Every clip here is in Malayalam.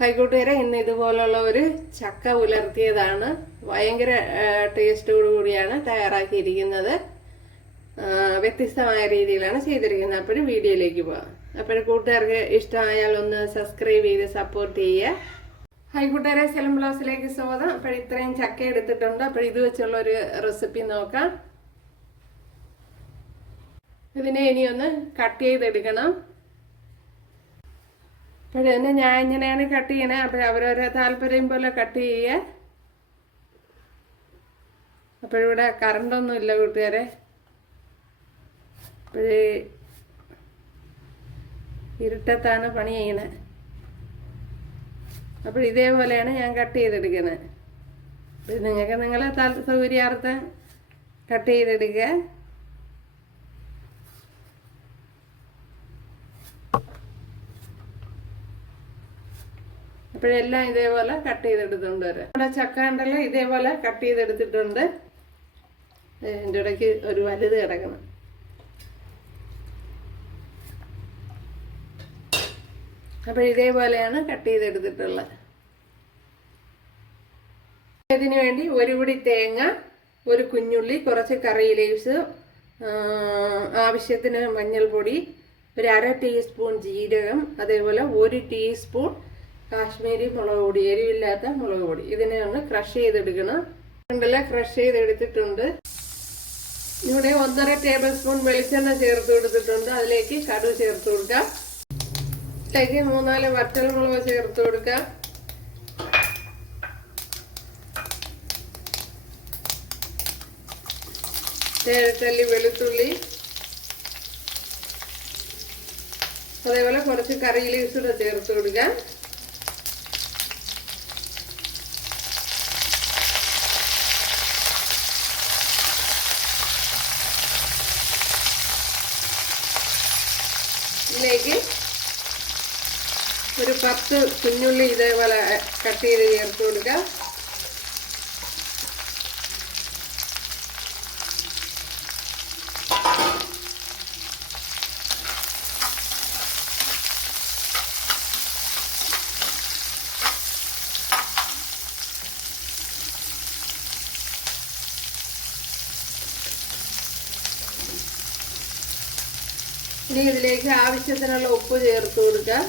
കൈക്കൂട്ടുകാരെ ഇന്ന് ഇതുപോലുള്ള ഒരു ചക്ക ഉലർത്തിയതാണ്. ഭയങ്കര ടേസ്റ്റോടു കൂടിയാണ് തയ്യാറാക്കിയിരിക്കുന്നത്. വ്യത്യസ്തമായ രീതിയിലാണ് ചെയ്തിരിക്കുന്നത്. അപ്പോഴും വീഡിയോയിലേക്ക് പോകാം. അപ്പോഴും കൂട്ടുകാർക്ക് ഇഷ്ടമായാൽ ഒന്ന് സബ്സ്ക്രൈബ് ചെയ്ത് സപ്പോർട്ട് ചെയ്യുക. കൈക്കൂട്ടുകാരെ സെലം ബ്ലൗസിലേക്ക് സ്വാഗതം. അപ്പോൾ ഇത്രയും ചക്ക എടുത്തിട്ടുണ്ട്. അപ്പോൾ ഇത് വെച്ചുള്ള ഒരു റെസിപ്പി നോക്കാം. ഇതിനെ ഇനി ഒന്ന് കട്ട് ചെയ്തെടുക്കണം. അപ്പോൾ തന്നെ ഞാൻ ഇങ്ങനെയാണ് കട്ട് ചെയ്യണേ. അപ്പോൾ അവരവരെ താല്പര്യം പോലെ കട്ട് ചെയ്യുക. അപ്പോഴിവിടെ കറണ്ടൊന്നും ഇല്ല കൂട്ടുകാരെ. അപ്പോഴേ ഇരുട്ടത്താണ് പണി ചെയ്യണേ. അപ്പോൾ ഇതേപോലെയാണ് ഞാൻ കട്ട് ചെയ്തെടുക്കുന്നത്. അപ്പോൾ നിങ്ങൾക്ക് നിങ്ങളെ സൗകര്യാർത്ഥം കട്ട് ചെയ്തെടുക്കുക. അപ്പോഴെല്ലാം ഇതേപോലെ കട്ട് ചെയ്തെടുത്തുകൊണ്ട് വരാം. നമ്മുടെ ചക്ക ഉണ്ടല്ലോ ഇതേപോലെ കട്ട് ചെയ്തെടുത്തിട്ടുണ്ട്. എൻ്റെ ഇടയ്ക്ക് ഒരു വലുത് കിടക്കണം. അപ്പോൾ ഇതേപോലെയാണ് കട്ട് ചെയ്തെടുത്തിട്ടുള്ളത്. ഇതിനു വേണ്ടി ഒരു പിടി തേങ്ങ, ഒരു കുഞ്ഞുള്ളി, കുറച്ച് കറി ലീവ്സ്, ആവശ്യത്തിന് മഞ്ഞൾപ്പൊടി, ഒരു 1/2 ടീസ്പൂൺ ജീരകം, അതേപോലെ 1 ടീസ്പൂൺ കാശ്മീരി മുളക് പൊടി, എരിവില്ലാത്ത മുളക് പൊടി. ഇതിനെ ഒന്ന് ക്രഷ് ചെയ്തെടുക്കണം. ഉണ്ടല്ലോ ക്രഷ് ചെയ്തെടുത്തിട്ടുണ്ട്. ഇവിടെ 1.5 ടേബിൾ സ്പൂൺ വെളിച്ചെണ്ണ ചേർത്ത് കൊടുത്തിട്ടുണ്ട്. അതിലേക്ക് കടുക് ചേർത്ത് കൊടുക്കാം. അതിലേക്ക് 3-4 വറ്റൽമുളക് ചേർത്ത് കൊടുക്കാം. തല്ലി വെളുത്തുള്ളി, അതേപോലെ കുറച്ച് കറി ലീവ്സ് കൂടെ ചേർത്ത് കൊടുക്കാം. ഇതിലേക്ക് ഒരു 10 കുഞ്ഞുള്ളി ഇതേപോലെ കട്ട് ചെയ്ത് ചേർത്ത് കൊടുക്കാം. ഇനി ഇതിലേക്ക് ആവശ്യത്തിനുള്ള ഉപ്പ് ചേർത്ത് കൊടുക്കാം.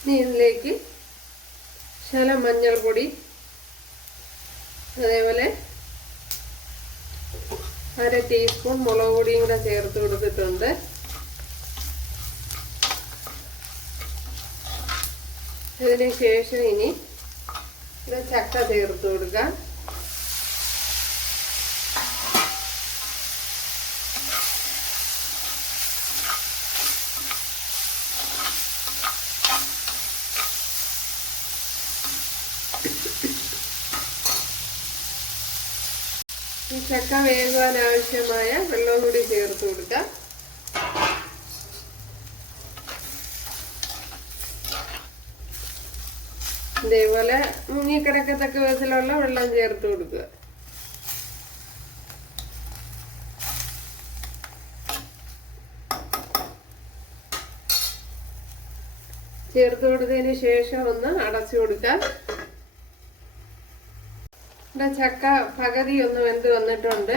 ഇനി ഇതിലേക്ക് ശകലം മഞ്ഞൾപ്പൊടി, അതേപോലെ 1/2 ടീസ്പൂൺ മുളക് പൊടിയും കൂടെ ചേർത്ത് കൊടുത്തിട്ടുണ്ട്. ഇതിന് ശേഷം ഇനി ഇത് ചക്ക ചേർത്ത് കൊടുക്കാം. ഈ ചക്ക വേകുവാൻ ആവശ്യമായ വെള്ളം കൂടി ചേർത്ത് കൊടുക്കാം. ഇതേപോലെ മുങ്ങിക്കിടക്കത്തക്ക വിധത്തിലുള്ള വെള്ളം ചേർത്ത് കൊടുക്കുക. ചേർത്ത് കൊടുത്തതിന് ശേഷം ഒന്ന് അടച്ചു കൊടുക്കാം. ഇവിടെ ചക്ക പകുതി ഒന്ന് വെന്ത് വന്നിട്ടുണ്ട്.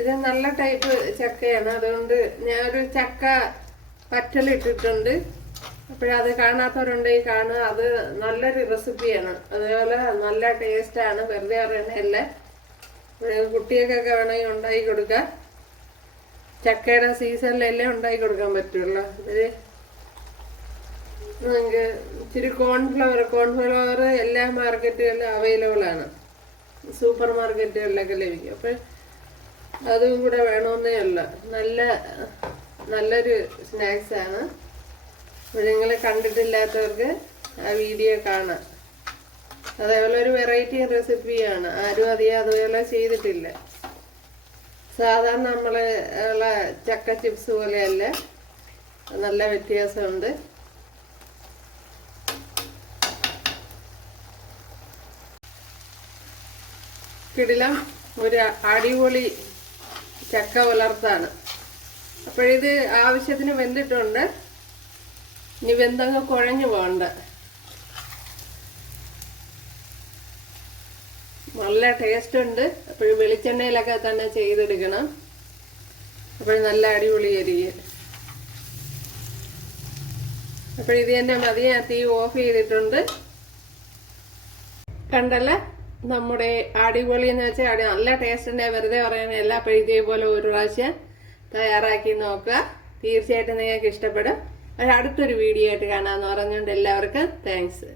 ഇത് നല്ല ടൈപ്പ് ചക്കയാണ്. അതുകൊണ്ട് ഞാനൊരു ചക്ക പറ്റലിട്ടിട്ടുണ്ട്. അപ്പോഴത് കാണാത്തവരുണ്ടെങ്കിൽ കാണുക. അത് നല്ലൊരു റെസിപ്പിയാണ്. അതേപോലെ നല്ല ടേസ്റ്റാണ്. വെറുതെ അറിയണല്ല. കുട്ടികൾക്കൊക്കെ വേണമെങ്കിൽ ഉണ്ടാക്കി കൊടുക്കാം. ചക്കയുടെ സീസണിലെല്ലാം ഉണ്ടാക്കി കൊടുക്കാൻ പറ്റുള്ളൂ. ഇത് നമുക്ക് ഇച്ചിരി കോൺഫ്ലവർ എല്ലാ മാർക്കറ്റുകളിലും അവൈലബിൾ ആണ്. സൂപ്പർ മാർക്കറ്റുകളിലൊക്കെ ലഭിക്കും. അപ്പം അതും കൂടെ വേണമെന്നേ ഉള്ള നല്ലൊരു സ്നാക്സാണ്. അപ്പോൾ നിങ്ങൾ കണ്ടിട്ടില്ലാത്തവർക്ക് ആ വീഡിയോ കാണാം. അതേപോലെ ഒരു വെറൈറ്റി റെസിപ്പിയാണ്. ആരും അധികം അതുപോലെ ചെയ്തിട്ടില്ല. സാധാരണ ഉള്ള ചക്ക ചിപ്സ് പോലെയല്ല, നല്ല വ്യത്യാസമുണ്ട്. കിടിലം ഒരു അടിപൊളി ചക്ക വളർത്താണ്. അപ്പോഴിത് ആവശ്യത്തിന് വെന്തിട്ടുണ്ട്. ഇനി വെന്തങ്ങ് കുഴഞ്ഞു പോകണ്ട. നല്ല ടേസ്റ്റ് ഉണ്ട്. അപ്പോഴും വെളിച്ചെണ്ണയിലൊക്കെ തന്നെ ചെയ്തെടുക്കണം. അപ്പോഴും നല്ല അടിപൊളിയായിരിക്കും. അപ്പോഴിത് തന്നെ മതി. ഞാൻ തീ ഓഫ് ചെയ്തിട്ടുണ്ട്. കണ്ടല്ല, നമ്മുടെ അടിപൊളി എന്ന് വെച്ചാൽ നല്ല ടേസ്റ്റ് ഉണ്ട്. വെറുതെ പറയാനല്ല. അപ്പോൾ ഇതേപോലെ ഒരു പ്രാവശ്യം തയ്യാറാക്കി നോക്കുക. തീർച്ചയായിട്ടും നിങ്ങൾക്ക് ഇഷ്ടപ്പെടും. അടുത്തൊരു വീഡിയോ ആയിട്ട് കാണാമെന്ന് പറഞ്ഞുകൊണ്ട് എല്ലാവർക്കും താങ്ക്സ്.